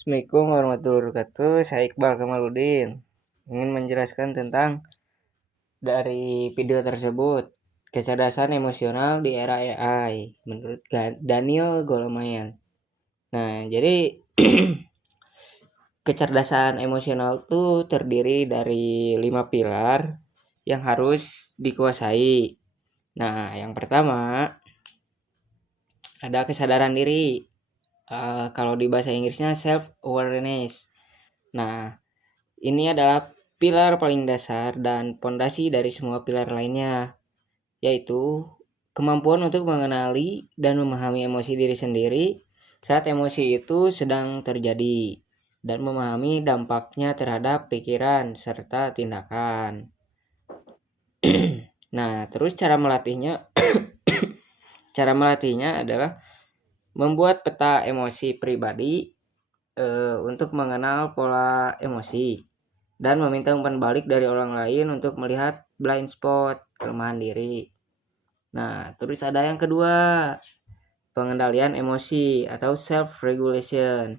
Assalamualaikum warahmatullahi wabarakatuh. Saya Iqbal Kamaludin ingin menjelaskan tentang dari video tersebut kecerdasan emosional di era AI menurut Daniel Goleman. Nah, jadi kecerdasan emosional itu terdiri dari 5 pilar yang harus dikuasai. Nah, yang pertama ada kesadaran diri. Kalau di bahasa Inggrisnya self awareness. Nah, ini adalah pilar paling dasar dan pondasi dari semua pilar lainnya, yaitu kemampuan untuk mengenali dan memahami emosi diri sendiri saat emosi itu sedang terjadi dan memahami dampaknya terhadap pikiran serta tindakan. Nah, terus cara melatihnya adalah membuat peta emosi pribadi untuk mengenal pola emosi dan meminta umpan balik dari orang lain untuk melihat blind spot, kelemahan diri. Nah, terus ada yang kedua, pengendalian emosi atau self-regulation.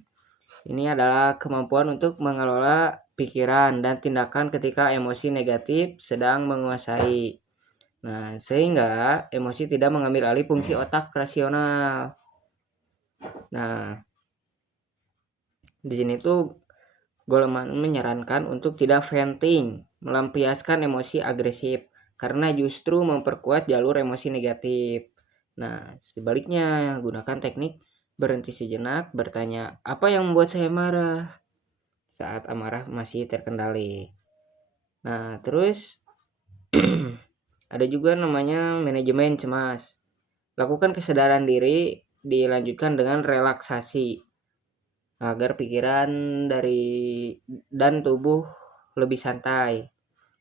Ini adalah kemampuan untuk mengelola pikiran dan tindakan ketika emosi negatif sedang menguasai. Nah, sehingga emosi tidak mengambil alih fungsi otak rasional. Nah, di sini tuh Goleman menyarankan untuk tidak venting, melampiaskan emosi agresif, karena justru memperkuat jalur emosi negatif. Nah, sebaliknya, gunakan teknik berhenti sejenak, bertanya, apa yang membuat saya marah? Saat amarah masih terkendali. Nah, terus ada juga namanya manajemen cemas. Lakukan kesadaran diri, dilanjutkan dengan relaksasi agar pikiran dan tubuh lebih santai.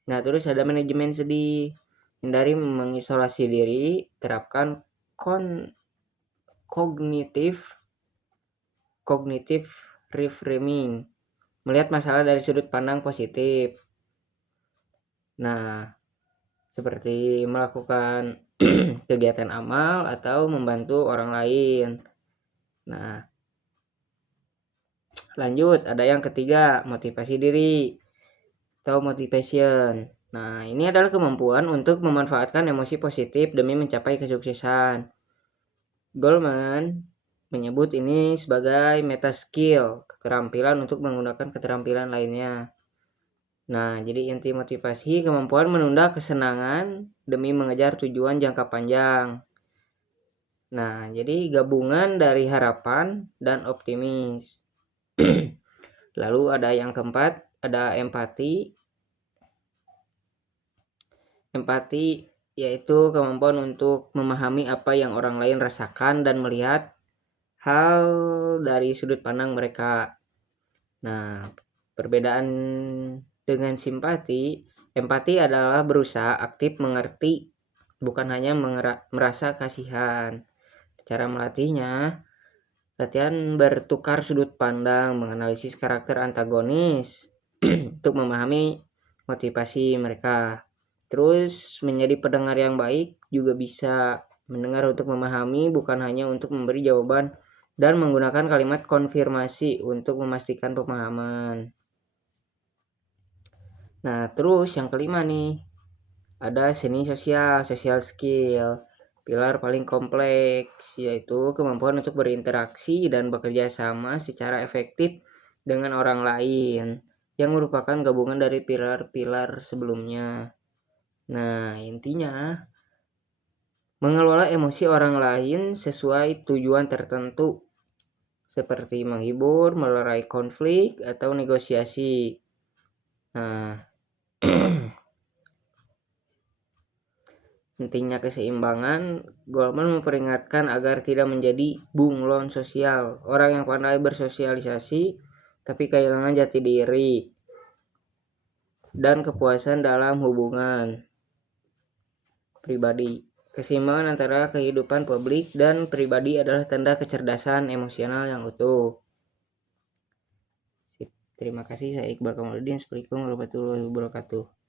Nah, terus ada manajemen sedih. Hindari mengisolasi diri, terapkan kognitif reframing. Melihat masalah dari sudut pandang positif. Nah, seperti melakukan kegiatan amal atau membantu orang lain. Nah, lanjut, ada yang ketiga, motivasi diri atau motivation. Nah, ini adalah kemampuan untuk memanfaatkan emosi positif demi mencapai kesuksesan. Goleman menyebut ini sebagai meta skill, keterampilan untuk menggunakan keterampilan lainnya. Nah, jadi inti motivasi kemampuan menunda kesenangan demi mengejar tujuan jangka panjang. Nah, jadi gabungan dari harapan dan optimis. Lalu ada yang keempat, ada empati. Empati yaitu kemampuan untuk memahami apa yang orang lain rasakan dan melihat hal dari sudut pandang mereka. Nah, perbedaan dengan simpati, empati adalah berusaha aktif mengerti, bukan hanya merasa kasihan. Cara melatihnya, latihan bertukar sudut pandang, menganalisis karakter antagonis untuk memahami motivasi mereka. Terus menjadi pendengar yang baik, juga bisa mendengar untuk memahami, bukan hanya untuk memberi jawaban, dan menggunakan kalimat konfirmasi untuk memastikan pemahaman. Nah, terus yang kelima nih, ada seni social skill. Pilar paling kompleks yaitu kemampuan untuk berinteraksi dan bekerja sama secara efektif dengan orang lain, yang merupakan gabungan dari pilar-pilar sebelumnya. Nah, intinya mengelola emosi orang lain sesuai tujuan tertentu, seperti menghibur, melerai konflik, atau negosiasi. Nah, pentingnya keseimbangan, Goleman memperingatkan agar tidak menjadi bunglon sosial, orang yang pandai bersosialisasi tapi kehilangan jati diri dan kepuasan dalam hubungan pribadi. Keseimbangan antara kehidupan publik dan pribadi adalah tanda kecerdasan emosional yang utuh. Terima kasih, saya Iqbal Kamaludin. Assalamualaikum warahmatullahi wabarakatuh.